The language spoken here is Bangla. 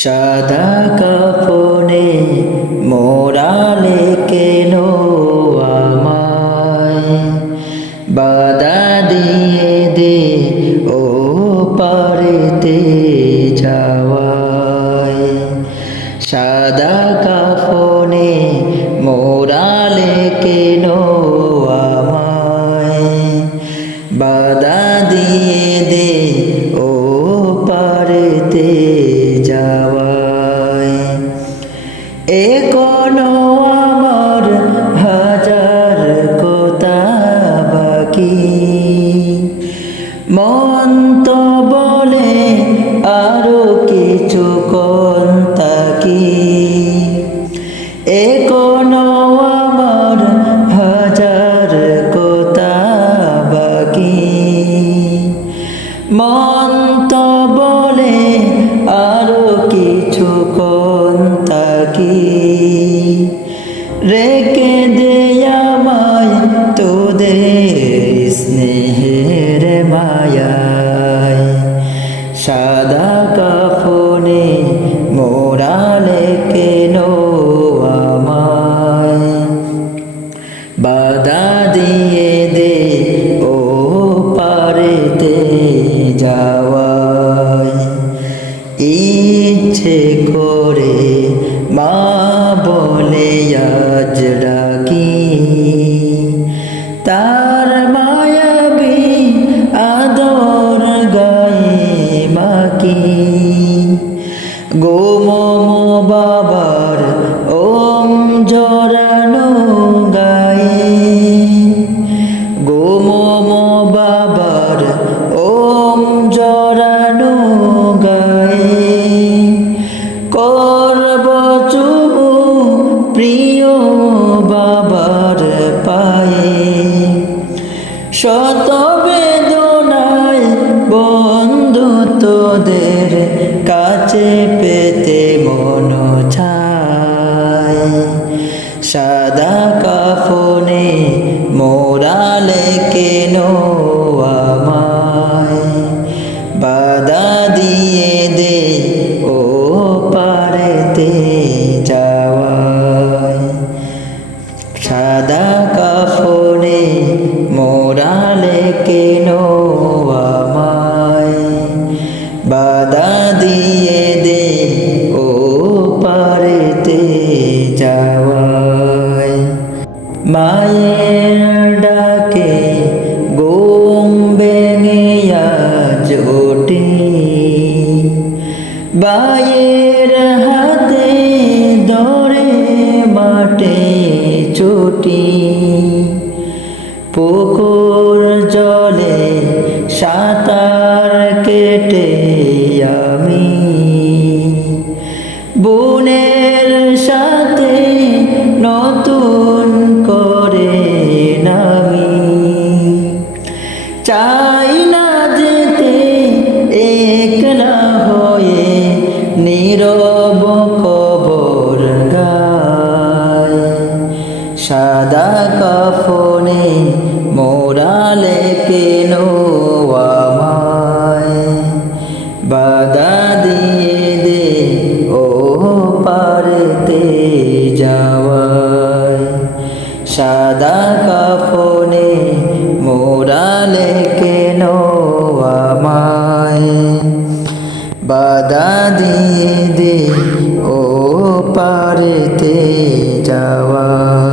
সাদা কাফনে মোড়ালে কেন আমায়, বাধা দিয়ে দে ও পারেতে যাওয়ায়। সাদা কাফনে মোড়ালে কেন আমায়, বাধা দিয়ে দে ও পারেতে যাওয়ায়। এখনো আমার হাজার কথা বাকি, মন তো বলে আরো কিছু কোন তাকি। এখনো আমার হাজার কথা বাকি, মন তো বলে আরো কিছু কোন তাকি। রেখে দে আমায় তোদের স্নেহের মায়ায়, সাদা কাফনে মোড়ালে কেন আমায়, বাধা দিয়ে দে ও পারেতে যাওয়ায়। ইচ্ছে করে মা বলে আজ ডাকি, তার মায়াবী আদর গায়ে মাকি। গোমম বাবার ওম জড়ানো গায়ে, গোমম বাবার ওম জড়ানো গায়ে। করব চুমু প্রিয় বাবার পায়ে, শত বেদনায় বন্ধু তোদের কাছে পেতে মন চায়। সাদা কাফনে মোড়ালে কেন আমায়, বাধা দিয়ে দে ও পারেতে যাওয়ায়। সাদা কাফনে মোড়ালে কেন আমায়, বাধা দিয়ে দে ও পারেতে যাওয়ায়। মায়ের ডাকে ঘুম ভেঙে আজ উঠি, বায়ের হাতে ধরে মাঠে ছুটি। পুকুর জলে সাঁতার কেটে আমি বোনের সাথে নতুন করে নামি। চাই না যেতে একলা হয়ে নীরব কবর গায়, সাদা কাফনে মোড়ালে কেন আমায়, বাধা দিয়ে দে ও পারেতে যাওয়ায়। সাদা কাফনে মোড়ালে কেন আমায়, বাধা দিয়ে দে ও পারেতে যাওয়ায়।